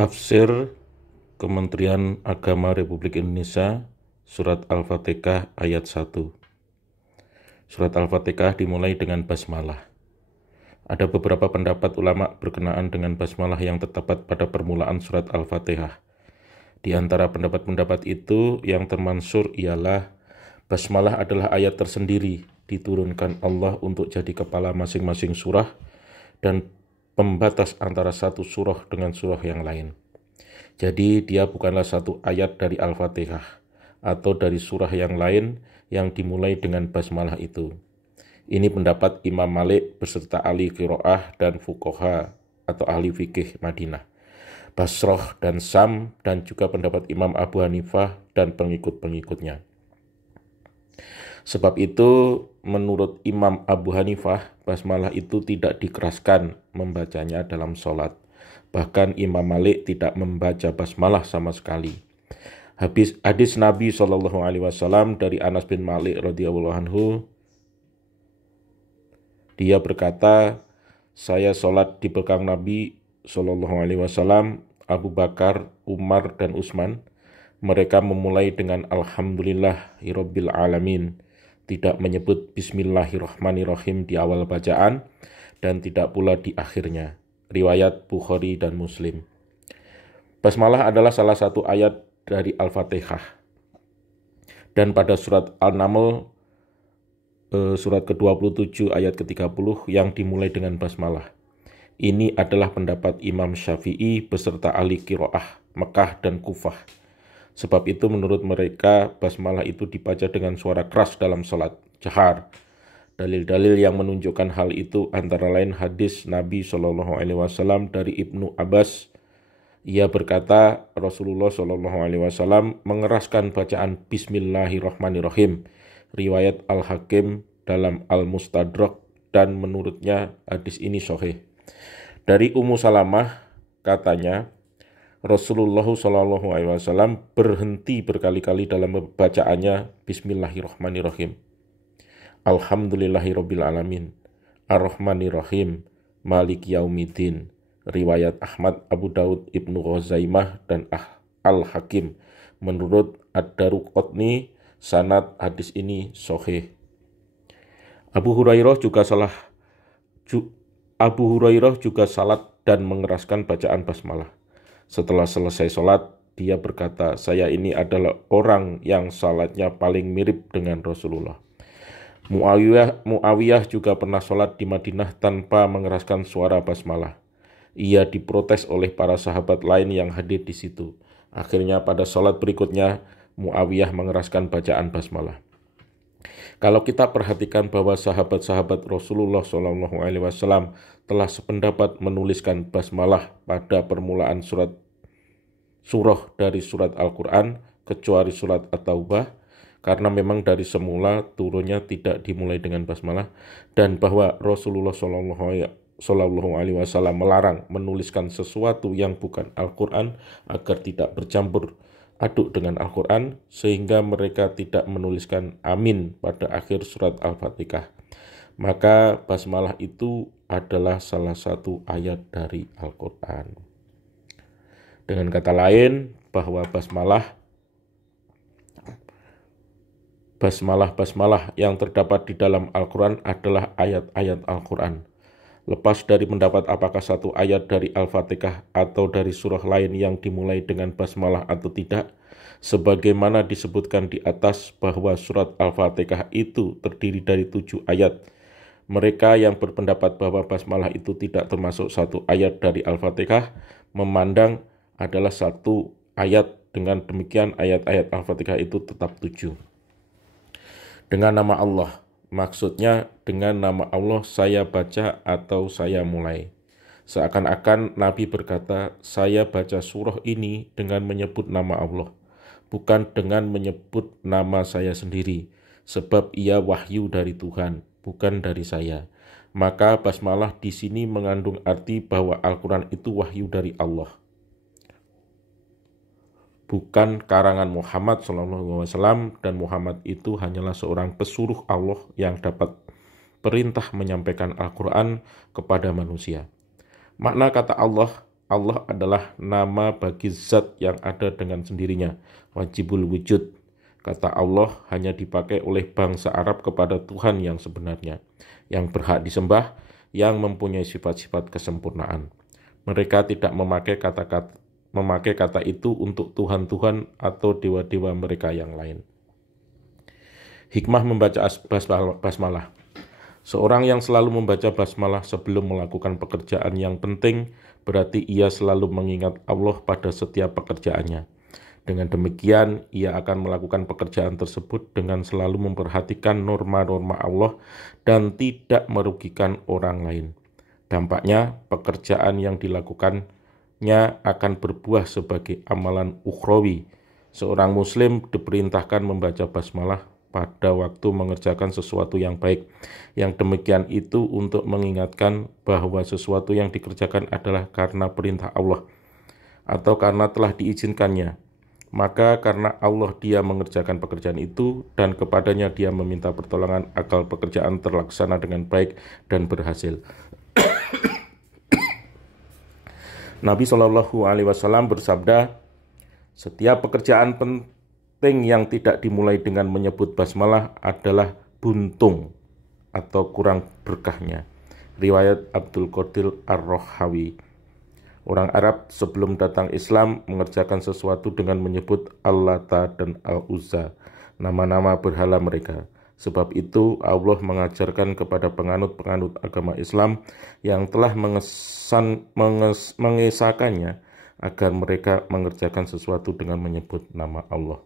Tafsir Kementerian Agama Republik Indonesia, Surat Al-Fatihah ayat 1. Surat Al-Fatihah dimulai dengan basmalah. Ada beberapa pendapat ulama berkenaan dengan basmalah yang terdapat pada permulaan surat Al-Fatihah. Di antara pendapat-pendapat itu yang termansur ialah basmalah adalah ayat tersendiri diturunkan Allah untuk jadi kepala masing-masing surah dan pembatas antara satu surah dengan surah yang lain. Jadi dia bukanlah satu ayat dari Al-Fatihah atau dari surah yang lain yang dimulai dengan basmalah itu. Ini pendapat Imam Malik beserta ahli qiraah dan fuqaha atau ahli fikih Madinah, Basrah dan Sam, dan juga pendapat Imam Abu Hanifah dan pengikut-pengikutnya. Sebab itu, menurut Imam Abu Hanifah, basmalah itu tidak dikeraskan membacanya dalam sholat. Bahkan Imam Malik tidak membaca basmalah sama sekali. Hadis Nabi SAW dari Anas bin Malik radhiyallahu anhu, dia berkata, saya sholat di belakang Nabi SAW, Abu Bakar, Umar, dan Utsman. Mereka memulai dengan Alhamdulillahirabbil alamin, tidak menyebut Bismillahirrahmanirrahim di awal bacaan dan tidak pula di akhirnya. Riwayat Bukhari dan Muslim. Basmalah adalah salah satu ayat dari Al-Fatihah. Dan pada surat Al-Naml, surat ke-27 ayat ke-30 yang dimulai dengan basmalah. Ini adalah pendapat Imam Syafi'i beserta ahli qiraah Mekah dan Kufah. Sebab itu menurut mereka basmalah itu dibaca dengan suara keras dalam salat jahar. Dalil-dalil yang menunjukkan hal itu antara lain hadis Nabi SAW dari Ibnu Abbas. Ia berkata, Rasulullah SAW mengeraskan bacaan Bismillahirrahmanirrahim. Riwayat Al-Hakim dalam Al-Mustadrak, dan menurutnya hadis ini sahih. Dari Ummu Salamah katanya, Rasulullah SAW berhenti berkali-kali dalam bacaannya Bismillahirrahmanirrahim. Alhamdulillahirabbil alamin, Ar-Rahmanirrahim, Maliki Yaumiddin. Riwayat Ahmad, Abu Daud, Ibnu Ghuzaimah, dan Al-Hakim. Menurut Ad-Daruqutni, sanad hadis ini sahih. Abu Hurairah juga salat dan mengeraskan bacaan basmalah. Setelah selesai sholat, dia berkata, saya ini adalah orang yang salatnya paling mirip dengan Rasulullah. Muawiyah juga pernah sholat di Madinah tanpa mengeraskan suara basmalah. Ia diprotes oleh para sahabat lain yang hadir di situ. Akhirnya pada sholat berikutnya, Muawiyah mengeraskan bacaan basmalah. Kalau kita perhatikan bahwa sahabat-sahabat Rasulullah SAW telah sependapat menuliskan basmalah pada permulaan surah dari surat Al-Quran, kecuali surat At-Taubah, karena memang dari semula turunnya tidak dimulai dengan basmalah, dan bahwa Rasulullah SAW melarang menuliskan sesuatu yang bukan Al-Quran agar tidak bercampur aduk dengan Al-Quran, sehingga mereka tidak menuliskan amin pada akhir surat Al-Fatihah. Maka basmalah itu adalah salah satu ayat dari Al-Quran. Dengan kata lain, bahwa basmalah yang terdapat di dalam Al-Quran adalah ayat-ayat Al-Quran. Lepas dari pendapat apakah satu ayat dari Al-Fatihah atau dari surah lain yang dimulai dengan basmalah atau tidak, sebagaimana disebutkan di atas bahwa surat Al-Fatihah itu terdiri dari 7 ayat. Mereka yang berpendapat bahwa basmalah itu tidak termasuk satu ayat dari Al-Fatihah memandang adalah satu ayat. Dengan demikian ayat-ayat Al-Fatihah itu tetap 7. Dengan nama Allah, maksudnya dengan nama Allah saya baca atau saya mulai. Seakan-akan Nabi berkata, saya baca surah ini dengan menyebut nama Allah, bukan dengan menyebut nama saya sendiri, sebab ia wahyu dari Tuhan, bukan dari saya. Maka basmalah di sini mengandung arti bahwa Al-Quran itu wahyu dari Allah, bukan karangan Muhammad SAW, dan Muhammad itu hanyalah seorang pesuruh Allah yang dapat perintah menyampaikan Al-Quran kepada manusia. Makna kata Allah Allah adalah nama bagi zat yang ada dengan sendirinya, wajibul wujud. Kata Allah hanya dipakai oleh bangsa Arab kepada Tuhan yang sebenarnya, yang berhak disembah, yang mempunyai sifat-sifat kesempurnaan. Mereka tidak memakai kata itu untuk Tuhan-Tuhan atau dewa-dewa mereka yang lain. Hikmah membaca basmalah. Seorang yang selalu membaca basmalah sebelum melakukan pekerjaan yang penting, berarti ia selalu mengingat Allah pada setiap pekerjaannya. Dengan demikian, ia akan melakukan pekerjaan tersebut dengan selalu memperhatikan norma-norma Allah dan tidak merugikan orang lain. Dampaknya, pekerjaan yang dilakukannya akan berbuah sebagai amalan ukhrawi. Seorang muslim diperintahkan membaca basmalah pada waktu mengerjakan sesuatu yang baik. Yang demikian itu untuk mengingatkan bahwa sesuatu yang dikerjakan adalah karena perintah Allah atau karena telah diizinkannya. Maka karena Allah dia mengerjakan pekerjaan itu dan kepadanya dia meminta pertolongan agar pekerjaan terlaksana dengan baik dan berhasil. Nabi SAW bersabda, setiap pekerjaan penting yang tidak dimulai dengan menyebut basmalah adalah buntung atau kurang berkahnya. Riwayat Abdul Qadir Ar-Rohawi. Orang Arab sebelum datang Islam mengerjakan sesuatu dengan menyebut Al-Lata dan Al-Uzza, nama-nama berhala mereka. Sebab itu Allah mengajarkan kepada penganut-penganut agama Islam yang telah mengesahkannya agar mereka mengerjakan sesuatu dengan menyebut nama Allah.